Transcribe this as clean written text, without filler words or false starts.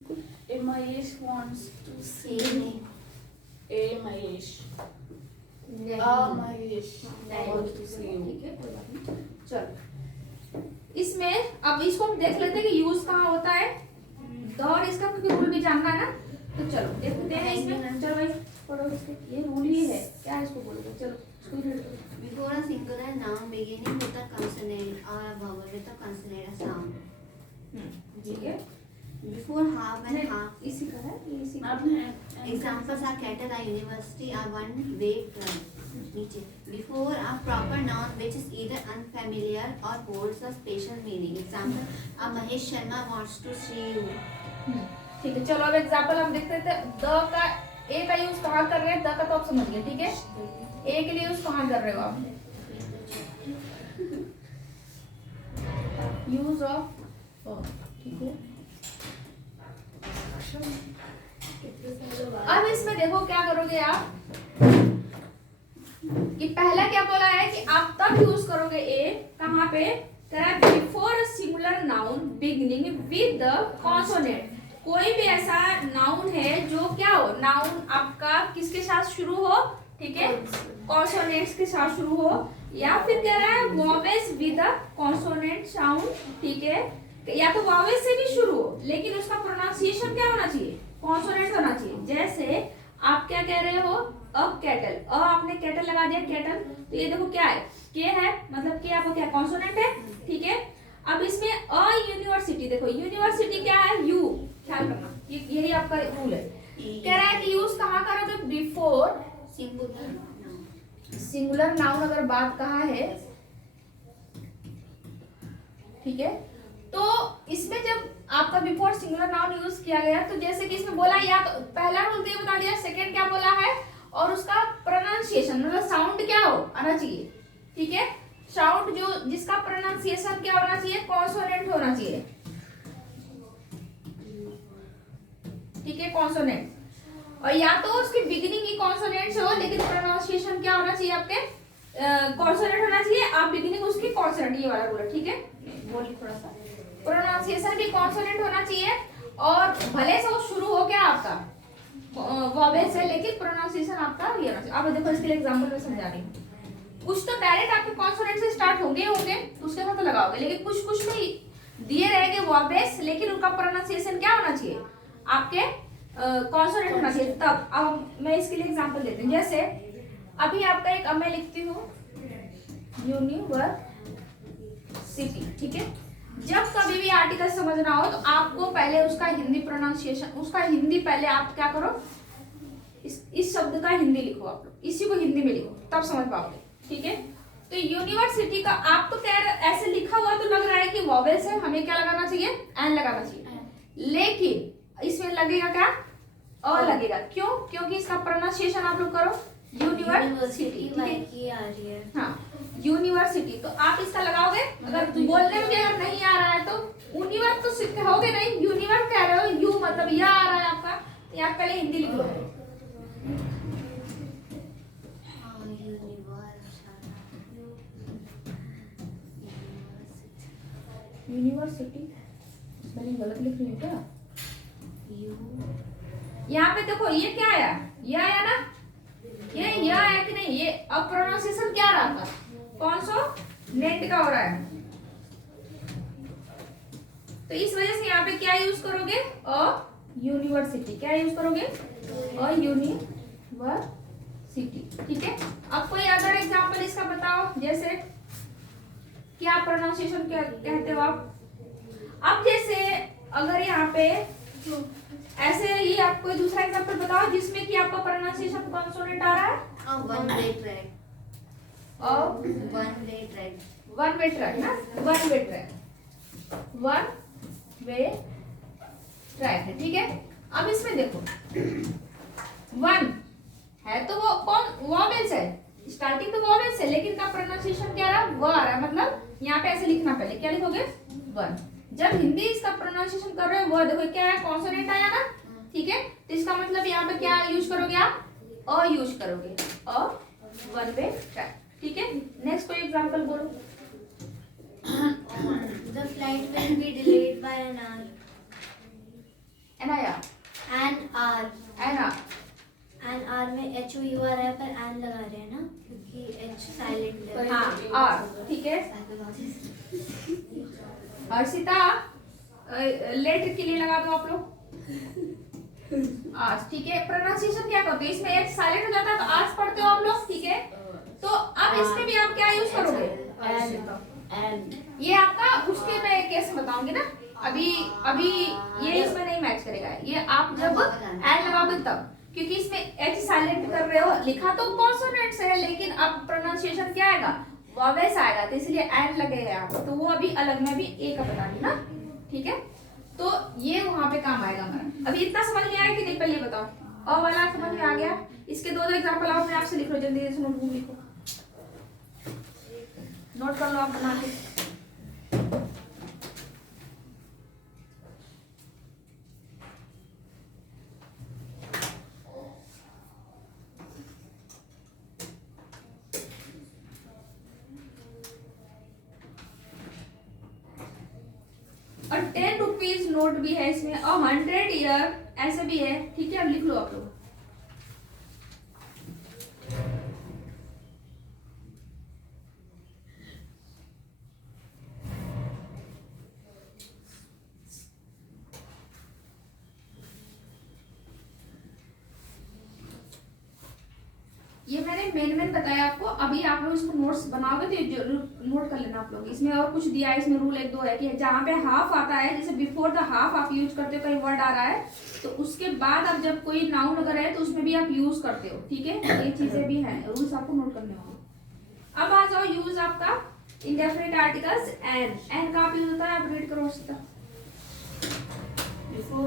Mahesh wants to see me. A Mahesh. Mahesh wants to see you. ठीक है, कोई बात नहीं। चलो इसमें अब इसको हम देख लेते हैं कि यूज कहाँ होता है द और इसका, क्योंकि रूल भी जानना है ना। तो चलो देखते हैं इसमें। चलो भाई पढ़ो इसके, ये रूल ही है क्या है, इसको बोलो। चलो इसको रीड करो। Before a singular noun beginning with a consonant or a vowel with a consonant sound. ठीक है, Before half and half. इसी का है, ये इसी का आपने Examples are kettle, a university, a one-way train. नीचे. Before a proper noun which is either unfamiliar or holds a special meaning. Example, a Mahesh Sharma wants to see you. ठीक है। चलो अब एग्जांपल हम देखते थे। द का ए का यूज कहाँ कर रहे हैं, द का तो आप समझ गए, ठीक है। ए के लिए यूज कहाँ कर रहे हो आप, यूज ऑफ, ठीक है। अब इसमें देखो क्या करोगे आप, कि पहला क्या बोला है कि आप तब यूज करोगे ए, कहाँ पे कह रहा है before singular noun beginning with the consonant. कोई भी ऐसा नाउन है जो क्या हो, नाउन आपका किसके साथ शुरू हो, ठीक है, कॉन्सोनेंट्स के साथ शुरू हो, या फिर कह रहा है vowels with the consonant sound, ठीक है। या तो वॉवेल से भी शुरू हो लेकिन उसका प्रोनाउंसिएशन क्या होना चाहिए, कॉन्सोनेंट होना चाहिए। जैसे आप क्या कह रहे हो, अ कैटल, अ आपने कैटल लगा दिया, कैटल, तो ये देखो क्या है, के है, मतलब के आपको क्या कॉन्सोनेंट है, ठीक है। अब इसमें अ यूनिवर्सिटी, देखो यूनिवर्सिटी क्या है, यू, ख्याल करना, यही आपका रूल है। कह रहा है कि यूज कहाँ करोगे, बिफोर सिंगुलर नाउन अगर बात कहाँ है, ठीक है। तो इसमें जब आपका बिफोर सिंगुलर नाउन यूज किया गया, तो जैसे कि इसमें बोला, या तो पहला रूल तो ये बता दिया, सेकंड क्या बोला है, और उसका प्रोनाउंसिएशन मतलब साउंड क्या हो आना चाहिए, ठीक है। साउंड जो जिसका प्रोनाउंसिएशन क्या होना चाहिए, कॉन्सोनेंट होना चाहिए, ठीक है, कॉन्सोनेंट। और या तो उसकी बिगिनिंग ही कॉन्सोनेंट हो लेकिन प्रोनाउंसिएशन क्या होना चाहिए आपके, कॉन्सोनेंट होना चाहिए। आप बिगिनिंग उसकी कॉन्सोनेंट, ये वाला रूल है, ठीक है। बोलिए थोड़ा सा, प्रोनाउंसिएशन भी कॉन्सोनेंट होना चाहिए, और भले से वो शुरू हो क्या आपका वॉवेल से, लेकिन प्रोनाउंसिएशन आपका ये होना चाहिए। अब देखो इसके लिए एग्जांपल में समझा रही हूँ। कुछ तो डायरेक्ट आपके कॉन्सोनेंट से स्टार्ट होंगे उसके साथ तो लगाओगे, लेकिन कुछ कुछ में दिए रहेंगे वॉवेल्स, लेकिन उनका प्रोनाउंसिएशन क्या होना चाहिए, आपके कॉन्सोनेंट होना चाहिए। तब अब मैं इसके लिए एग्जांपल देती हूँ। जैसे अभी आपका एक, अब मैं लिखती हूँ यूनिवर्सिटी, ठीक है। जब कभी भी आर्टिकल समझना हो तो आपको पहले उसका हिंदी प्रोनाउंसिएशन, उसका हिंदी पहले आप क्या करो, इस शब्द का हिंदी लिखो, आप लोग इसी को हिंदी में लिखो, तब समझ पाओगे, ठीक है। तो यूनिवर्सिटी का आप तो ऐसे लिखा हुआ तो लग रहा है कि वॉवेल्स है, हमें क्या लगाना चाहिए, एन लगाना चाहिए, लेकिन इसमें लगेगा क्या, अ लगेगा। क्यों, क्योंकि इसका प्रोनाउंसिएशन आप लोग करो यूनिवर्सिटी, हाँ यूनिवर्सिटी। तो आप इसका लगाओगे, अगर बोलने में भी अगर नहीं आ रहा है तो यूनिवर्स तो सीखोगे नहीं, यूनिवर्स कह रहे हो, यू मतलब यह आ रहा है आपका, तो यहाँ पहले हिंदी लिख लो, यूनिवर्सिटी। स्पेलिंग गलत लिख रही हूँ क्या, यहाँ पे देखो ये क्या आया, ये आया ना, ये आया कि नहीं, ये अब प्रोनाउंसिएशन क्या रहा था, कॉन्सोनेंट का हो रहा है। तो इस वजह से यहाँ पे क्या यूज करोगे, अ यूनिवर्सिटी, क्या यूज करोगे, अ यूनिवर्सिटी, ठीक है। अब कोई अदर एग्जांपल इसका बताओ, जैसे क्या प्रोनाउंसिएशन क्या कहते हो आप। अब जैसे अगर यहाँ पे ऐसे ही आप कोई दूसरा एग्जांपल बताओ जिसमें कि आपका प्रोनाउंसिएशन कॉन्सोनेंट आ रहा है, one way track, one way track ना, वन वे ट्रैक है, ठीक है। अब इसमें देखो वन है तो वो कौन, वॉवेल्स है, स्टार्टिंग तो वॉवेल्स है, लेकिन का प्रोनाउंसिएशन क्या रहा, व आ रहा है, मतलब यहाँ पे ऐसे लिखना, पहले क्या लिखोगे, वन। जब हिंदी इसका प्रोनाउंसिएशन कर रहे हो, वो देखो क्या है, कॉन्सोनेंट आया ना, ठीक है। तो इसका मतलब यहाँ पे क्या यूज करोगे आप, अ यूज करोगे, अ वन वे ट्रैक, ठीक है। नेक्स्ट कोई एग्जांपल बोलो। The flight will be delayed by an hour. Anaya, Ana, N R में एच ओ यू आर है पर एन लगा रहे हैं ना क्योंकि एच साइलेंट है। हाँ आर, ठीक है। हर्षिता लेटर के लिए लगा दो आप लोग आज, ठीक है। प्रोनाउंसिएशन क्या करते हैं, इसमें एच साइलेंट हो जाता है तो आज पढ़ते हो आप लोग, ठीक है। तो अब इसमें भी आप क्या यूज करोगे, ये आपका उसके मैं एक केस बताऊंगी ना, अभी ये इसमें नहीं मैच करेगा, ये आप जब एन लगाओगे तब, क्योंकि इसमें एच साइलेंट कर रहे हो, लिखा तो कॉन्सोनेंट से है लेकिन अब प्रोनाउंसिएशन क्या आएगा, वॉवेल्स आएगा, तो इसलिए एन लगेगा यहाँ पे, तो वो अभी अलग में भी ए का बता दी ना, ठीक है। तो ये वहां पे काम आएगा हमारा। अभी इतना समझ में आया कि नहीं, पहले ये बताओ, अ वाला समझ में आ गया। इसके दो एग्जांपल आप अपने आप से लिख लो, जल्दी से नोटबुक लिखो, नोट कर लो आप बना के। और 10 रुपीज नोट भी है इसमें, और 100 ईयर ऐसे भी है, ठीक है। अब लिख लो आप लोग, ये मैंने मेन बताया आपको। अभी आप लोग इसको नोट्स बनाओगे तो जरूर नोट कर लेना आप लोग। इसमें और कुछ दिया है, इसमें रूल एक दो है कि जहाँ पे हाफ आता है, जैसे बिफोर द हाफ आप यूज करते हो, कहीं वर्ड आ रहा है तो उसके बाद आप जब कोई नाउन अगर है तो उसमें भी आप यूज करते हो, ठीक है। ये चीजें भी हैं, रूल्स आपको नोट करने होंगे। अब आ जाओ यूज आपका इंडेफिनिट आर्टिकल्स। एन का आप यूज होता है, आप रीड करो उसका। Before